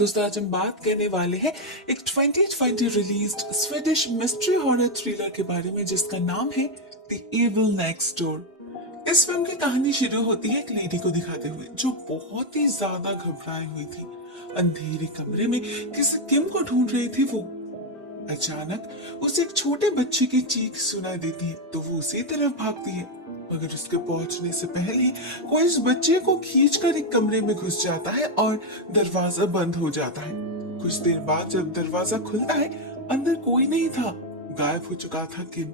दोस्तों आज हम बात करने वाले हैं एक 2020 released Swedish mystery horror thriller के बारे में जिसका नाम है द एविल नेक्स्ट डोर। इस फिल्म की कहानी शुरू होती है एक लेडी को दिखाते हुए जो बहुत ही ज्यादा घबराई हुई थी। अंधेरे कमरे में किसी किम को ढूंढ रही थी वो। अचानक उसे एक छोटे बच्चे की चीख सुनाई देती है तो वो उसी तरफ भागती है, मगर उसके पहुंचने से पहले कोई इस बच्चे को खींचकर एक कमरे में घुस जाता है और दरवाजा बंद हो जाता है। कुछ देर बाद जब दरवाजा खुलता है अंदर कोई नहीं था, गायब हो चुका था किम।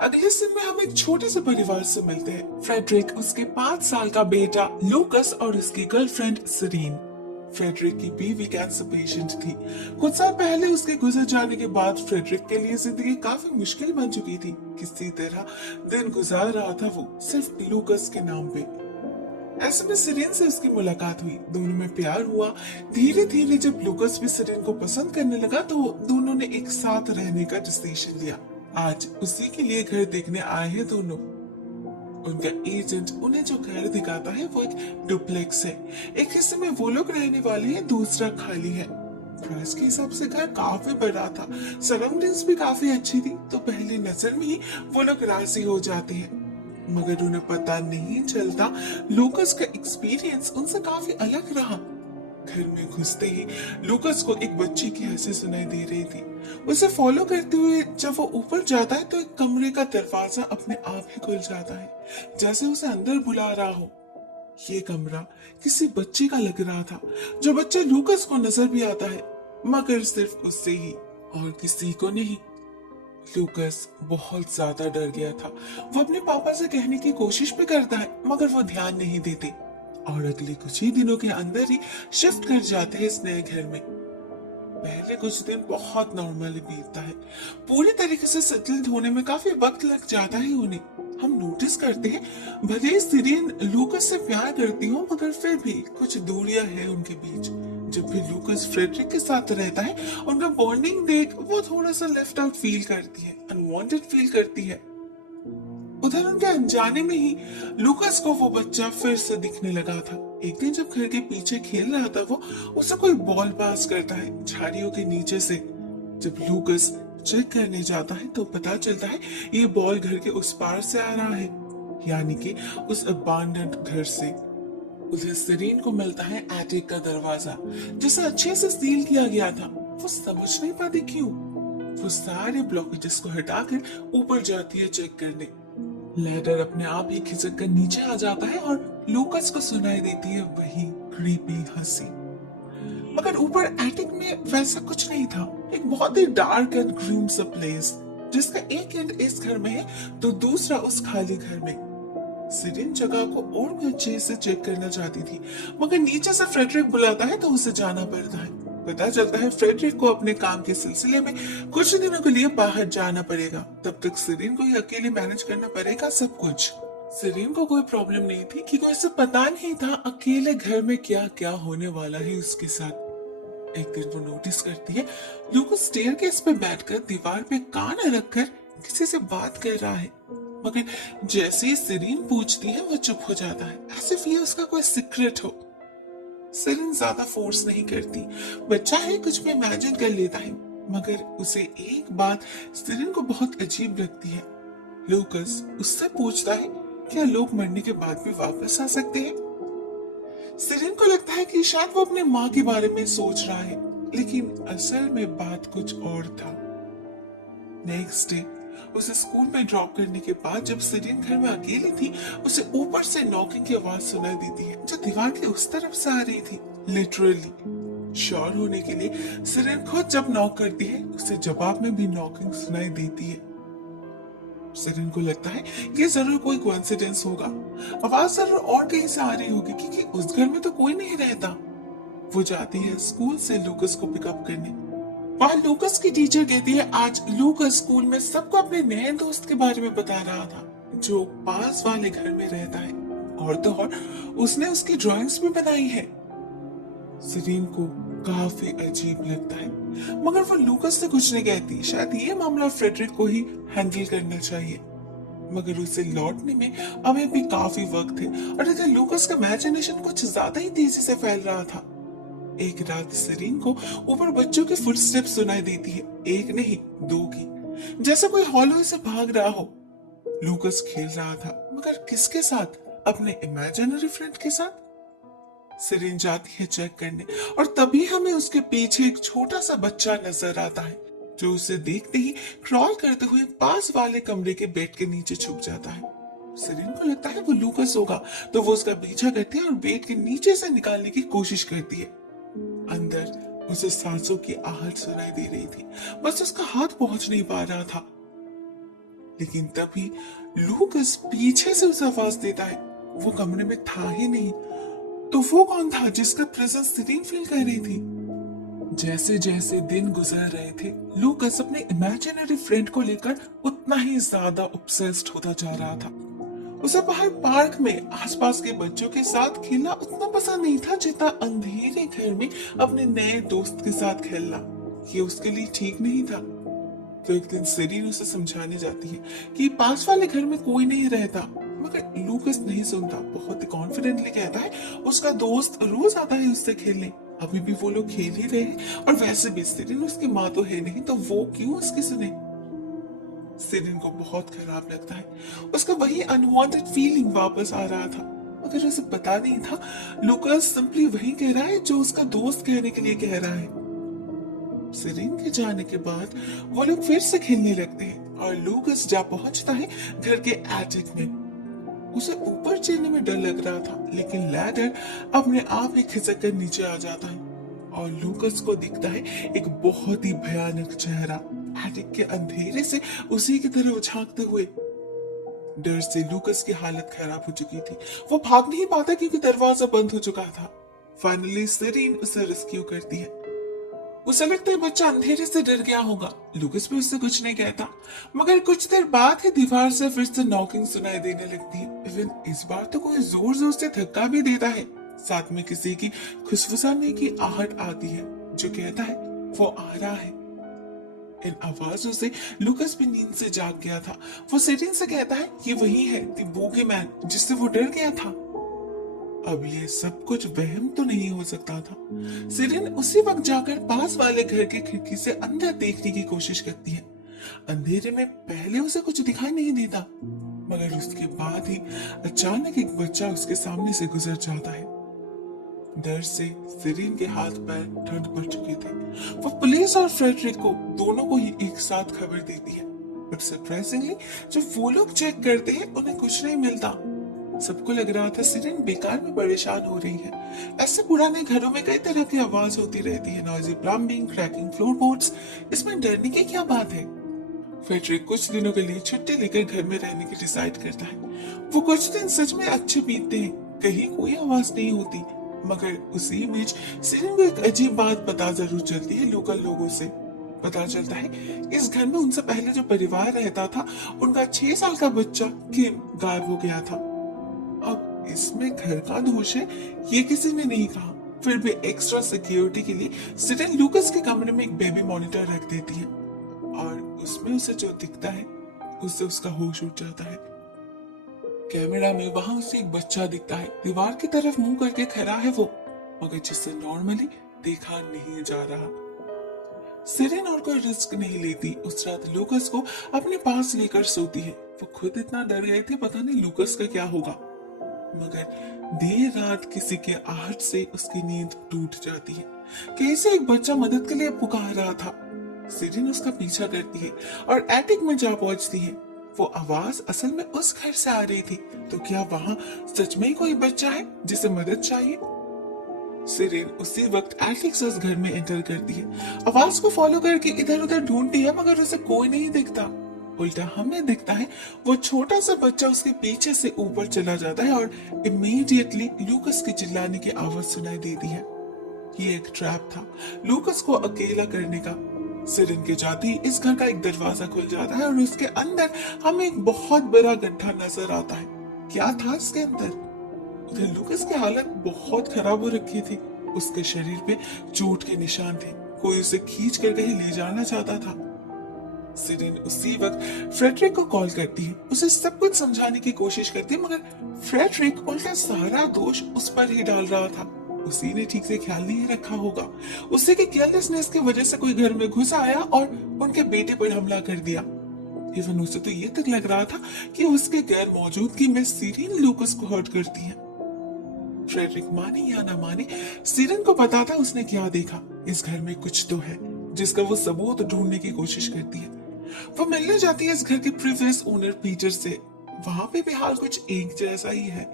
अगले सीन में हम एक छोटे से परिवार से मिलते हैं। फ्रेडरिक, उसके 5 साल का बेटा लूकस और उसकी गर्लफ्रेंड सरीन। फ्रेडरिक की बीवी कैंसर पेशेंट थी। कुछ साल पहले उसके गुजर जाने के बाद फ्रेडरिक के लिए जिंदगी काफी मुश्किल बन चुकी थी। किसी तरह दिन गुजार रहा था वो सिर्फ लूकस के नाम पे। ऐसे में सरीन से उसकी मुलाकात हुई, दोनों में प्यार हुआ। धीरे धीरे जब लूकस भी सरीन को पसंद करने लगा तो दोनों ने एक साथ रहने का डिसीजन लिया। आज उसी के लिए घर देखने आए हैं दोनों। उनका एजेंट उन्हें जो घर दिखाता है वो एक डुप्लेक्स है। एक हिस्से में वो लोग रहने वाले हैं, दूसरा खाली है। प्राइस के हिसाब से घर काफी बड़ा था, सराउंडिंग्स भी काफी अच्छी थी, तो पहली नजर में ही वो लोग राजी हो जाते हैं। मगर उन्हें पता नहीं चलता लूकस का एक्सपीरियंस उनसे काफी अलग रहा। घर में घुसते ही लूकस को एक बच्ची की हंसी सुनाई दे रही थी। उसे फॉलो करते हुए जब वो ऊपर जाता है तो एक कमरे का दरवाजा अपने आप ही खुल जाता है, जैसे उसे अंदर बुला रहा हो। ये कमरा किसी बच्चे का लग रहा था। जो बच्चा लूकस को नजर भी आता है, मगर सिर्फ उससे ही और किसी को नहीं। लूकस बहुत ज्यादा डर गया था। वो अपने पापा से कहने की कोशिश भी करता है, मगर वो ध्यान नहीं देते और अगले कुछ ही दिनों के अंदर ही शिफ्ट कर जाते हैं इस नए घर में। पहले कुछ दिन बहुत नॉर्मली बीतता है। पूरी तरीके से सेटल्ड होने में काफी वक्त लग जाता है उन्हें। हम नोटिस करते हैं भले ही सिरीन लूकस से प्यार करती हो, मगर फिर भी कुछ दूरियां हैं उनके बीच। जब भी लूकस फ्रेडरिक के साथ रहता है उनका बॉन्डिंग देख वो थोड़ा सा लेफ्ट आउट फील करती है, अनवांटेड फील करती है। उधर उनके अनजाने में ही लूकस को वो बच्चा फिर से दिखने लगा था। एक दिन जब घर के पीछे खेल रहा था वो, उसे कोई बॉल पास करता है झाड़ियों के नीचे से। जब लूकस चेक करने जाता है तो पता चलता है ये बॉल घर के उस पार से आ रहा है, यानी कि उस अबांडन्ड घर से। उधर सरीन को मिलता है एटिक का दरवाजा, जिसे अच्छे से सील किया गया था। वो समझ नहीं पाती क्यों। वो सारे ब्लॉकेजेस को हटाकर ऊपर जाती है चेक करने। लैडर अपने आप ही खिसक कर नीचे आ जाता है और लूकस को सुनाई देती है वही क्रीपी हंसी। मगर ऊपर एटिक में वैसा कुछ नहीं था। एक बहुत ही डार्क एंड ग्रूम सा प्लेस, जिसका एक एंड इस घर में है तो दूसरा उस खाली घर में। सिरिन जगह को और भी अच्छे से चेक करना चाहती थी, मगर नीचे से फ्रेडरिक बुलाता है तो उसे जाना पड़ता है। पता चलता है फ्रेडरिक को अपने काम के सिलसिले में कुछ दिनों के लिए बाहर जाना पड़ेगा। तब तक सिरीन को ही अकेले मैनेज करना पड़ेगा सब कुछ। सिरीन को कोई प्रॉब्लम नहीं थी क्योंकि उसे पता नहीं था अकेले घर में क्या क्या होने वाला है उसके साथ। एक दिन वो नोटिस करती है लूकस स्टेयरकेस पे बैठकर दीवार पे कान रखकर किसी से बात कर रहा है, मगर जैसे ही सिरीन पूछती है वो चुप हो जाता है, ऐसे ये उसका कोई सीक्रेट हो। सिरिन ज्यादा फोर्स नहीं करती, बच्चा है कुछ भी इमेजिन कर लेता है। मगर उसे एक बात सिरिन को बहुत अजीब लगती है। लूकस उससे पूछता है क्या लोग मरने के बाद भी वापस आ सकते हैं। सिरिन को लगता है कि शायद वो अपने माँ के बारे में सोच रहा है, लेकिन असल में बात कुछ और था। नेक्स्ट डे उसे स्कूल में ड्रॉप करने के बाद जब सिरिन घर में अकेली थी, उसे ऊपर से नॉकिंग की आवाज सुनाई देती है जो दीवार के उस तरफ से आ रही थी। लिटरली श्योर होने के लिए सिरिन खुद जब नॉक करती है उसे जवाब में भी नॉकिंग सुनाई देती है। सिरिन को लगता है कि जरूर कोई कोइंसिडेंस होगा, आवाज जरूर और कहीं से आ रही होगी क्योंकि उस घर में तो कोई नहीं रहता। वो जाती है स्कूल से लूकस को पिकअप करने। वहाँ लूकस की टीचर कहती है आज लूकस स्कूल में सबको अपने नए दोस्त के बारे में बता रहा था जो पास वाले घर में रहता है, और तो और उसने उसकी ड्राइंग्स भी बनाई है। सिरीन को काफी अजीब लगता है, मगर वो लूकस से कुछ नहीं कहती। शायद ये मामला फ्रेडरिक को ही हैंडल करना चाहिए। मगर उसे लौटने में अभी भी काफी वक्त है और इधर लूकस का इमेजिनेशन कुछ ज्यादा ही तेजी से फैल रहा था। एक रात सेरीन को ऊपर बच्चों के फुटस्टेप सुनाई देती है, एक नहीं दो की, जैसे कोई हॉलो से भाग रहा हो। लूकस खेल रहा था, मगर किसके साथ? अपने इमेजिनरी फ्रेंड के साथ। सेरीन जाती है चेक करने और तभी हमें उसके पीछे एक छोटा सा बच्चा नजर आता है, जो उसे देखते ही क्रॉल करते हुए पास वाले कमरे के बेड के नीचे छुप जाता है। सेरीन को लगता है वो लूकस होगा, तो वो उसका पीछा करती है और बेड के नीचे से निकालने की कोशिश करती है। अंदर उसे सांसों की आहट सुनाई दे रही थी, बस उसका हाथ पहुंच नहीं पा रहा था। लेकिन तभी लूकस पीछे से उसे आवाज देता है। वो कमरे में था ही नहीं, तो वो कौन था जिसका प्रेजेंस सेरीन फील कर रही थी? जैसे जैसे दिन गुजर रहे थे, लूकस अपने इमेजिनरी फ्रेंड को लेकर उतना ही ज्यादा ऑब्सेस्ड होता जा रहा था। उसे बाहर पार्क में आसपास के बच्चों के साथ खेलना उतना पसंद नहीं था जितना अंधेरे घर में अपने नए दोस्त के साथ खेलना। ये उसके लिए ठीक नहीं था। तो एक दिन सेरीन उसे समझाने जाती है कि पास वाले घर में कोई नहीं रहता, मगर लूकस नहीं सुनता। बहुत कॉन्फिडेंटली कहता है उसका दोस्त रोज आता है उससे खेलने, अभी भी वो लोग खेल ही रहे हैं, और वैसे भी सेरीन उसकी माँ तो है नहीं, तो वो क्यों उसकी सुने। सेरीन को बहुत खराब लगता है, उसका वही अनवांटेड फीलिंग वापस आ रहा था, मगर उसे पता नहीं था लूकस सिंपली वही कह रहा है जो उसका दोस्त कहने के लिए कह रहा है। सेरीन के जाने के बाद वो लोग फिर से खेलने लगते हैं और लूकस जा पहुंचता है घर के एटिक में। उसे ऊपर चढ़ने में डर लग रहा था, लेकिन लैडर अपने आप ही खिसक कर नीचे आ जाता है और लूकस को दिखता है एक बहुत ही भयानक चेहरा एटिक के अंधेरे से उसी की तरफ झांकते हुए। डर से लूकस की हालत खराब हो चुकी थी, वो भाग नहीं पाता क्योंकि दरवाजा बंद हो चुका था। फाइनली सेरीन उसे रेस्क्यू करती है। उसे लगता है बच्चा अंधेरे से डर गया होगा। लूकस भी उससे कुछ नहीं कहता, मगर कुछ देर बाद ही दीवार से फिर से नॉकिंग सुनाई देने लगती है। इवन इस बार तो कोई जोर जोर से धक्का भी देता है, साथ में किसी की खुशफुसाने की आहट आती है जो कहता है वो आ रहा है। इन आवाजों से लूकस भी नींद से जाग गया था। वो सेरीन से कहता है ये वही है द बूगीमैन जिससे वो डर गया था। अब ये सब कुछ वहम तो नहीं हो सकता था। सेरीन उसी वक्त जाकर पास वाले घर की खिड़की से अंदर देखने की कोशिश करती है। अंधेरे में पहले उसे कुछ दिखाई नहीं देता, मगर उसके बाद ही अचानक एक बच्चा उसके सामने से गुजर जाता है। डर से सेरीन के हाथ पैर ठंड पड़ चुके थे। वो पुलिस और फ्रेडरिक को दोनों को ही एक साथ खबर देती है, बट सरप्राइजिंगली जब वो लोग चेक करते हैं उन्हें कुछ नहीं मिलता। सबको लग रहा था सेरीन बेकार में परेशान हो रही है। ऐसे पुराने घरों में कई तरह की आवाज होती रहती है, नॉइजी प्लम्बिंग, क्रैकिंग फ्लोरबोर्ड्स, इसमें डरने की क्या बात है। फ्रेडरिक कुछ दिनों के लिए छुट्टी लेकर घर में रहने की डिसाइड करता है। वो कुछ दिन सच में अच्छे बीतते हैं, कहीं कोई आवाज नहीं होती, मगर उसी बीच सेरीन को एक अजीब बात पता जरूर चलती है। लोकल लोगों से पता चलता है इस घर में उनसे पहले जो परिवार रहता था उनका 6 साल का बच्चा किम गायब हो गया था। अब इसमें घर का दोष है ये किसी ने नहीं कहा, फिर भी एक्स्ट्रा सिक्योरिटी के लिए सेरीन लूकस के कमरे में एक बेबी मॉनिटर रख देती है और उसमें उसे जो दिखता है उससे उसका होश उड़ जाता है। कैमरा में वहां उसे एक बच्चा दिखता है, दीवार की तरफ मुंह करके खड़ा है वो, मगर जिससे नॉर्मली देखा नहीं जा रहा। सेरीन और कोई रिस्क नहीं लेती, उस रात लूकस को अपने पास लेकर सोती है। वो खुद इतना डर गए थे, पता नहीं लूकस का क्या होगा, मगर देर रात किसी के आहट से उसकी नींद टूट जाती है। कैसे एक बच्चा मदद के लिए पुकार रहा था। सेरीन उसका पीछा करती है और एटिक में जा पहुंचती है। वो आवाज असल में उस घर से आ रही थी, तो क्या वहां सच में ही कोई बच्चा है जिसे मदद चाहिए। सेरीन उसी वक्त एटिक से उस घर में एंटर करती है। आवाज को फॉलो करके इधर उधर ढूंढती है, मगर उसे कोई नहीं दिखता। उल्टा हमें दिखता है वो छोटा सा बच्चा उसके पीछे से ऊपर चला जाता है और इमीडिएटली लूकस की चिल्लाने की आवाज सुनाई देती है। ये एक ट्रैप था लूकस को अकेला करने का। सेरीन के जाते ही इस घर का एक दरवाजा खुल जाता है और उसके अंदर हमें एक बहुत बड़ा गड्ढा नजर आता है। क्या था इसके अंदर? उधर लूकस की हालत बहुत खराब हो रखी थी, उसके शरीर पे चोट के निशान थे, कोई उसे खींच कर कहीं ले जाना चाहता था। सेरीन उसी वक्त फ्रेडरिक को कॉल करती है, उसे सब कुछ समझाने की कोशिश करती है, मगर फ्रेडरिक उल्टा सारा दोष उस पर ही डाल रहा था। उसी ने ठीक से ख्याल नहीं रखा होगा। उससे की केयरलेसनेस की वजह से कोई घर में घुस आया और उनके बेटे पर हमला कर दिया। इवन उसे तो ये तक लग रहा था कि उसके गैर मौजूदगी में सीरीन लूकस को हर्ट करती है। फ्रेडरिक माने या ना माने, सीरीन को पता था उसने क्या देखा। इस घर में कुछ तो है जिसका वो सबूत ढूंढने की कोशिश करती है। वो मिलने जाती है इस घर के प्रीवियस ओनर पीटर से। वहां पे भी हाल कुछ एक जैसा ही है।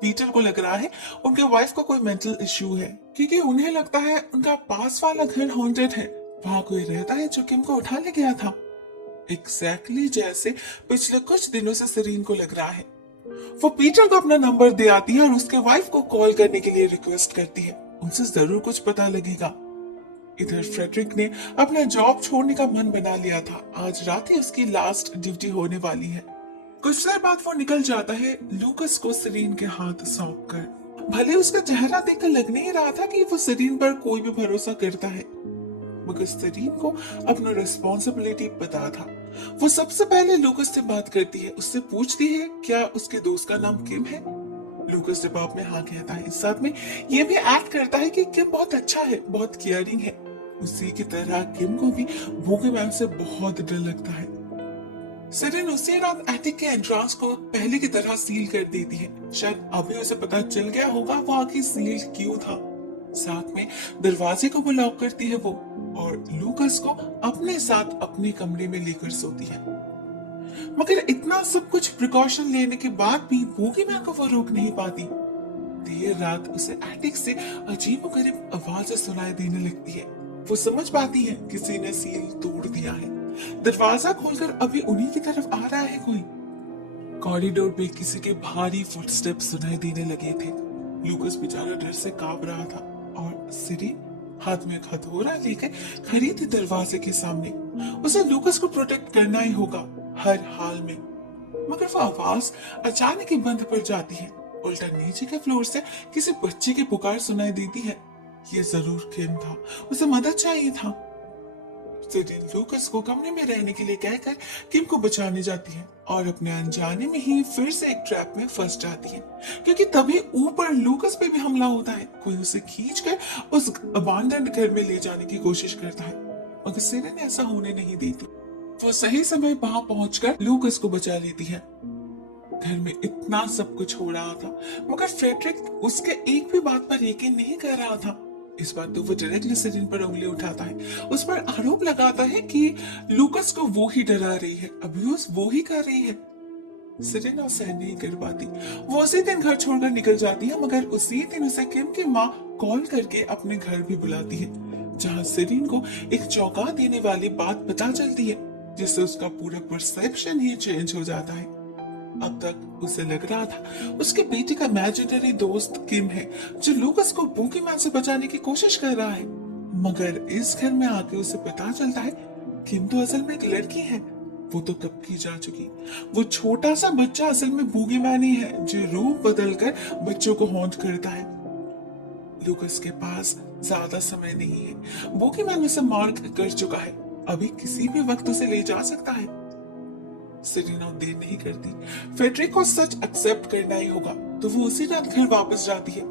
पीटर को लग रहा है उनके वाइफ को कोई मेंटल इश्यू है, क्योंकि उन्हें लगता है उनका पास वाला घर हॉन्टेड है। वहां कोई रहता है जो किम को उठा ले गया था। एग्जैक्टली जैसे पिछले कुछ दिनों से सीरीन को लग रहा है। वो पीटर को अपना नंबर दे आती है और उसके वाइफ को कॉल करने के लिए रिक्वेस्ट करती है। उनसे जरूर कुछ पता लगेगा। इधर फ्रेडरिक ने अपना जॉब छोड़ने का मन बना लिया था। आज रात ही उसकी लास्ट ड्यूटी होने वाली है। कुछ देर बाद वो निकल जाता है, लूकस को सीरीन के हाथ सौंप कर। भले उसका चेहरा देखकर लग नहीं रहा था कि वो सीरीन पर कोई भी भरोसा करता है, मगर सीरीन को अपना रिस्पॉन्सिबिलिटी पता था। वो सबसे पहले लूकस से बात करती है, उससे पूछती है क्या उसके दोस्त का नाम किम है। लूकस जवाब में हाँ कहता है। साथ में ये भी ऐड करता है कि किम बहुत अच्छा है, बहुत केयरिंग है। उसी की तरह किम को भी बूगी मैम से बहुत डर लगता है। सीरीन उसी रात एटिक के एंट्रांस को पहले की तरह सील कर देती है। शायद अभी उसे पता चल गया होगा वो आखिर सील क्यों था। साथ में दरवाजे को भी लॉक करती है वो, और लूकस को अपने साथ अपने कमरे में लेकर सोती है। मगर इतना सब कुछ प्रिकॉशन लेने के बाद भी बूगीमैन को वो रोक नहीं पाती। देर रात उसे एटिक से अजीबोगरीब आवाजें सुनाई देने लगती है। वो समझ पाती है किसी ने सील तोड़ दिया है। दरवाजा खोलकर अभी उन्हीं की तरफ आ रहा है कोई। कॉरिडोर पे किसी के भारी फुटस्टेप्स सुनाई देने लगे थे। लूकस बेचारा डर से कांप रहा था और सीरीन हाथ में हथौड़ा लेकर खड़ी थी दरवाजे के सामने। उसे लूकस को प्रोटेक्ट करना ही होगा हर हाल में। मगर वो आवाज अचानक ही बंद पड़ जाती है। उल्टा नीचे के फ्लोर से किसी बच्चे की पुकार सुनाई देती है। ये जरूर किम था, उसे मदद चाहिए था। सीरीन लूकस को कमरे में रहने के लिए कहकर किम को बचाने जाती है और अपने अनजाने में ही फिर से एक ट्रैप में फंस जाती है, क्योंकि तभी ऊपर लूकस पे भी हमला होता है। कोई उसे खींचकर उस अबांडन्ड घर में ले जाने की कोशिश करता है, मगर सीरीन ऐसा होने नहीं देती। वो सही समय वहां पहुंचकर लूकस को बचा लेती है। घर में इतना सब कुछ हो रहा था, मगर फ्रेडरिक उसके एक भी बात पर यकीन नहीं कर रहा था। इस बार तो वो डायरेक्टली सीरीन पर उंगली उठाता है, उस पर आरोप लगाता है कि लूकस को वो ही डरा रही है, अब्यूज वो ही कर रही है। सीरीन और सहन नहीं कर पाती। वो उसी दिन घर छोड़कर निकल जाती है, मगर उसी दिन उसे किम की माँ कॉल करके अपने घर भी बुलाती है, जहाँ सीरीन को एक चौंका देने वाली बात पता चलती है, जिससे उसका पूरा परसेप्शन ही चेंज हो जाता है। अब तक उसे लग रहा था उसके बेटे का इमेजिनरी दोस्त किम है, जो लूकस को बूगीमैन से बचाने की कोशिश कर रहा है। मगर इस घर में आके उसे पता चलता है किम तो असल में एक लड़की है। वो तो कब की जा चुकी। वो छोटा सा बच्चा असल में बूगीमैन ही है, जो रूप बदलकर बच्चों को हॉन्ट करता है। लूकस के पास ज्यादा समय नहीं है। बूगीमैन उसे मार्क कर चुका है, अभी किसी भी वक्त उसे ले जा सकता है। सीरीन देर नहीं करती। फ्रेडरिक को सच एक्सेप्ट करना ही होगा, तो वो उसी रात घर वापस जाती है।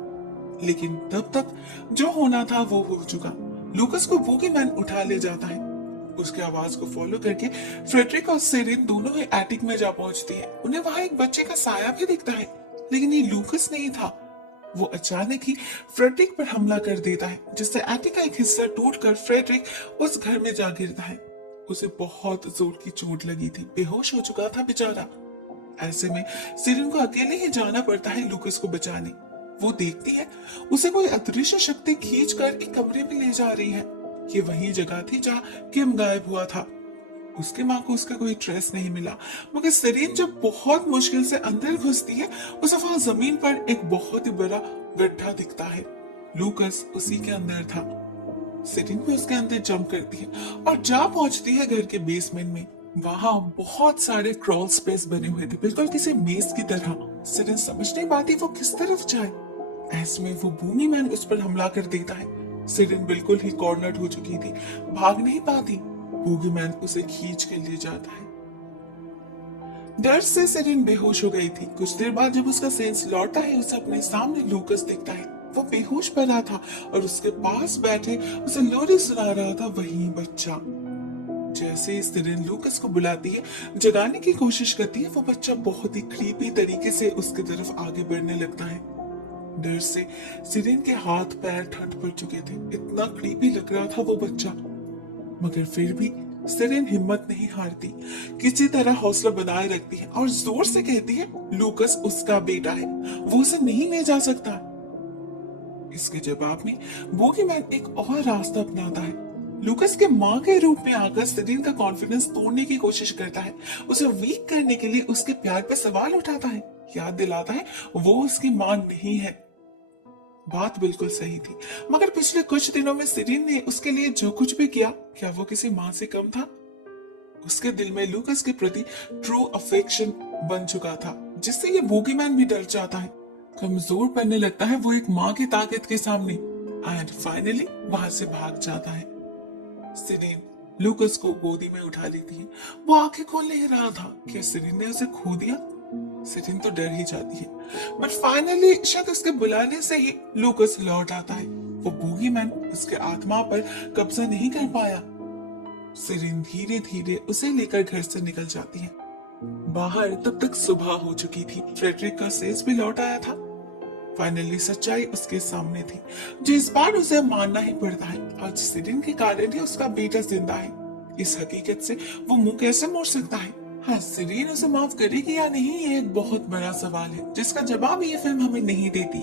लेकिन तब तक जो होना था वो हो चुका। लूकस को बूगीमैन उठा ले जाता है। उसकी आवाज को फॉलो करके फ्रेडरिक और सीरीन दोनों ही एटिक में जा पहुंचती है। उन्हें वहां एक बच्चे का साया भी दिखता है, लेकिन ये लूकस नहीं था। वो अचानक ही फ्रेडरिक पर हमला कर देता है, जिससे एटिक का एक हिस्सा टूटकर फ्रेडरिक उस घर में जा गिरता है। उसे बहुत जोर की चोट लगी थी, बेहोश हो चुका था बेचारा। ऐसे में सीरीन को अकेले ही जाना पड़ता है लूकस को बचाने। वो देखती है उसे कोई अदृश्य शक्ति खींचकर एक कमरे में ले जा रही है। ये वही जगह थी जहाँ किम गायब हुआ था। उसके माँ को उसका कोई ट्रेस नहीं मिला, मगर सीरीन जब बहुत मुश्किल से अंदर घुसती है, उसे वहां जमीन पर एक बहुत ही बड़ा गड्ढा दिखता है। लूकस उसी के अंदर था। सीरीन भी उसके अंदर जंप करती है और जा पहुंचती है घर के बेसमेंट में। वहां बहुत सारे क्रॉल स्पेस बने हुए थे, बिल्कुल किसी मेज की तरह। सीरीन समझ नहीं पाती वो किस तरफ जाए। ऐसे में वो बूगीमैन उस पर हमला कर देता है। सीरीन बिल्कुल ही कॉर्नर्ड हो चुकी थी, भाग नहीं पाती। बूगीमैन उसे खींच के ले जाता है। डर से सीरीन बेहोश हो गई थी। कुछ देर बाद जब उसका सेंस लौटता है, उसे अपने सामने लूकस दिखता है। वो बेहोश पड़ा था और उसके पास बैठे उसे लोरी सुना रहा था वही बच्चा। जैसे ही सिरिन लूकस को बुलाती है, जगाने की कोशिश करती है, वो बच्चा बहुत ही क्रीपी तरीके से उसकी तरफ आगे बढ़ने लगता है। डर से सिरिन के हाथ पैर ठंड पड़ चुके थे, इतना क्रीपी लग रहा था वो बच्चा। मगर फिर भी सिरिन हिम्मत नहीं हारती, किसी तरह हौसला बनाए रखती है और जोर से कहती है लूकस उसका बेटा है, वो उसे नहीं ले जा सकता। इसके जवाब में बोगीमैन एक और रास्ता अपनाता है। लूकस के माँ के रूप में आकर सिरिन का कॉन्फिडेंस तोड़ने की कोशिश करता है, उसे वीक करने के लिए उसके प्यार पे सवाल उठाता है, याद दिलाता है वो उसकी माँ नहीं है। बात बिल्कुल सही थी, मगर पिछले कुछ दिनों में सिरिन ने उसके लिए जो कुछ भी किया, क्या वो किसी माँ से कम था? उसके दिल में लूकस के प्रति ट्रू अफेक्शन बन चुका था, जिससे ये बोगीमैन भी डर जाता है, कमजोर पड़ने लगता है वो एक माँ की ताकत के सामने, एंड फाइनली वहां से भाग जाता है। सिरिन लूकस को गोदी में उठा लेती है। वो आंखें खोल नहीं रहा था, क्या सिरिन ने उसे खो दिया? सिरिन तो डर ही जाती है, बट फाइनली शायद उसके बुलाने से ही लूकस लौट आता है। वो बोगीमैन उसके आत्मा पर कब्जा नहीं कर पाया। सिरिन धीरे धीरे उसे लेकर घर से निकल जाती है। बाहर तब तक सुबह हो चुकी थी, फ्रेडरिक का सेज भी लौट आया था। फाइनली सच्चाई उसके सामने थी, जो इस बार उसे मानना ही पड़ता है। आज सिरिन के कारण ही उसका बेटा जिंदा है। इस हकीकत से वो मुंह कैसे मोड़ सकता है? हाँ, सिरिन उसे माफ करेगी या नहीं, ये एक बहुत बड़ा सवाल है जिसका जवाब ये फिल्म हमें नहीं देती।